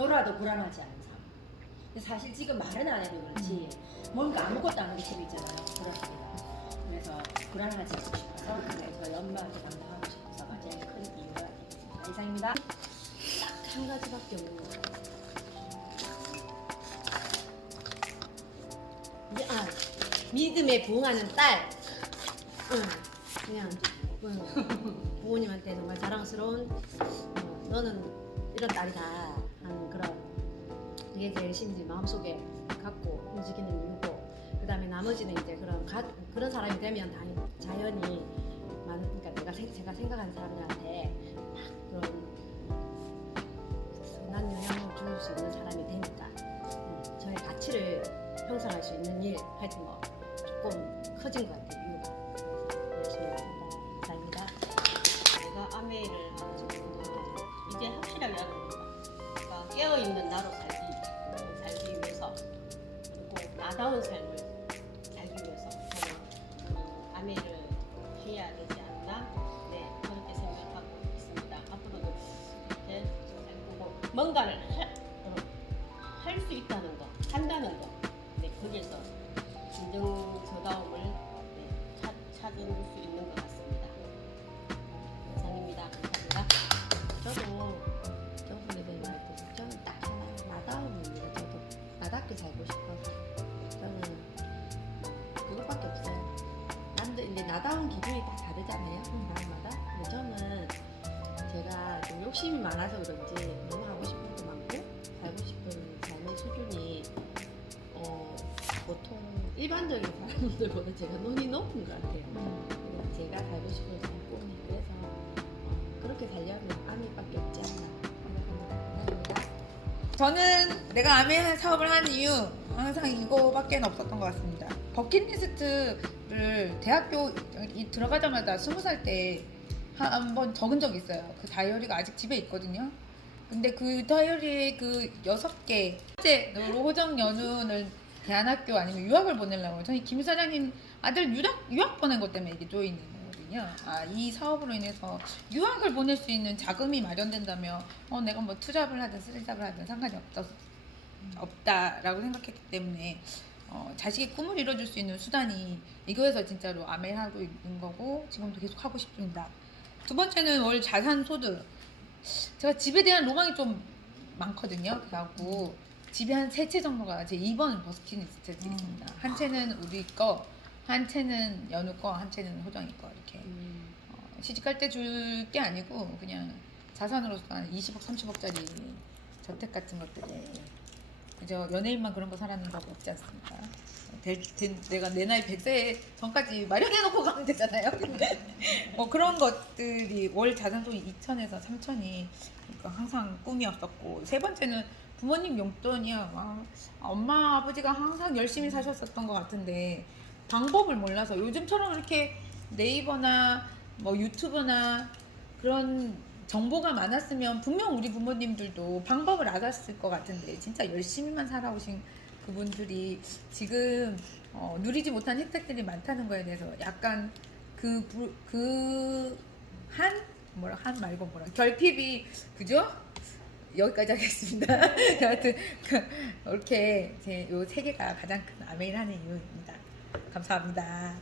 너라도 불안하지 않은 삶. 근데 사실 지금 말은 안 해도 그렇지 뭔가 아무것도 안 하는 집이 있잖아요. 그렇습니다. 그래서 불안하지 않고 싶어서 그래서 저희 엄마한테 감당하고 싶어서가 제일 큰 이유가 되겠습니다. 이상입니다. 딱 한 가지밖에 없는 것 같아요. 이제 아 믿음에 부응하는 딸. 응. 그냥 응. 부모님한테 정말 자랑스러운 어, 너는 이런 딸이다 그게 제일 심지 마음속에 갖고 움직이는 이유고. 그 다음에 나머지는 이제 그런 가, 그런 사람이 되면 당연히 자연히 많은 그러니까 내가 생- 제가 생각하는 사람들한테 막 그런 선한 영향을 줄 수 있는 사람이 되니까. 음, 저의 가치를 형성할 수 있는 일 하여튼 뭐 조금 커진 것 같아요 이제 확실하게 알아봅니다. 그러니까 깨어있는 나로 위해서 나다운 삶을 살기 위해서 저는 어, 아메이를 해야 되지 않나 네 그렇게 생각하고 있습니다. 앞으로도 이렇게 살고 뭔가를 할 수 있다는 거, 한다는 거, 네 거기에서 진정 저다움을 네, 찾, 찾을 수 있는 것 같습니다. 이상입니다. 감사합니다. 저도 저분에 말했듯이 저는 딱 하나 나다움입니다 저도 나답게 살고 싶어서 저는 그것밖에 없어요. 남들 이제 나다운 기준이 다 다르잖아요? 사람마다? 근데 저는 제가 좀 욕심이 많아서 그런지 너무 하고 싶은 거 많고 살고 싶은 삶의 수준이 어, 보통 일반적인 사람들보다 제가 눈이 높은 것 같아요. 그래서 제가 살고 싶은 삶 꿈이 그래서 어, 그렇게 살려면 아미밖에 없지 않나. 저는 내가 아메 사업을 하는 이유 항상 이거밖에 없었던 것 같습니다. 버킷리스트를 대학교 이- 들어가자마자 스무 살 때 한 번 적은 적 있어요. 그 다이어리가 아직 집에 있거든요. 근데 그 다이어리에 그 여섯 개 첫째 호정 연훈을 대안학교 아니면 유학을 보내려고 저희 김 사장님 아들 유학 유학 보낸 것 때문에 이게 조인인 거거든요. 아 이 사업으로 인해서 유학을 보낼 수 있는 자금이 마련된다면 어 내가 뭐 투잡을 하든 쓰리잡을 하든 상관이 없다 없다라고 생각했기 때문에 어, 자식의 꿈을 이뤄줄 수 있는 수단이 이거에서 진짜로 아멘하고 있는 거고 지금도 계속 하고 싶습니다. 두 번째는 월 자산 소득. 제가 집에 대한 로망이 좀 많거든요. 그래갖고 집에 한 세 채 정도가 제 2번 버스킹리스트에 있습니다. 한 채는 우리 거, 한 채는 연우 거, 한 채는 호정이 거 이렇게. 음, 어, 시집 갈 때 줄 게 아니고 그냥 자산으로서 한 20억, 30억짜리 저택 같은 것들에 이제 연예인만 그런 거 사라는 거 없지 않습니까? 될- 된- 내가 내 나이 100세 전까지 마련해놓고 가면 되잖아요. 근데 뭐 그런 것들이 월 자산 소득 2천에서 3천이 항상 꿈이었었고 세 번째는 부모님 용돈이야. 와, 엄마 아버지가 항상 열심히 사셨었던 것 같은데 방법을 몰라서 요즘처럼 이렇게 네이버나 뭐 유튜브나 그런 정보가 많았으면 분명 우리 부모님들도 방법을 알았을 것 같은데 진짜 열심히만 살아오신 그분들이 지금 어, 누리지 못한 혜택들이 많다는 거에 대해서 약간 그 그한 뭐라 한 말고 뭐라 결핍이 그죠? 여기까지 하겠습니다. 여하튼 그, 이렇게 제 요 세 개가 가장 큰 아메일 하는 이유입니다. 감사합니다.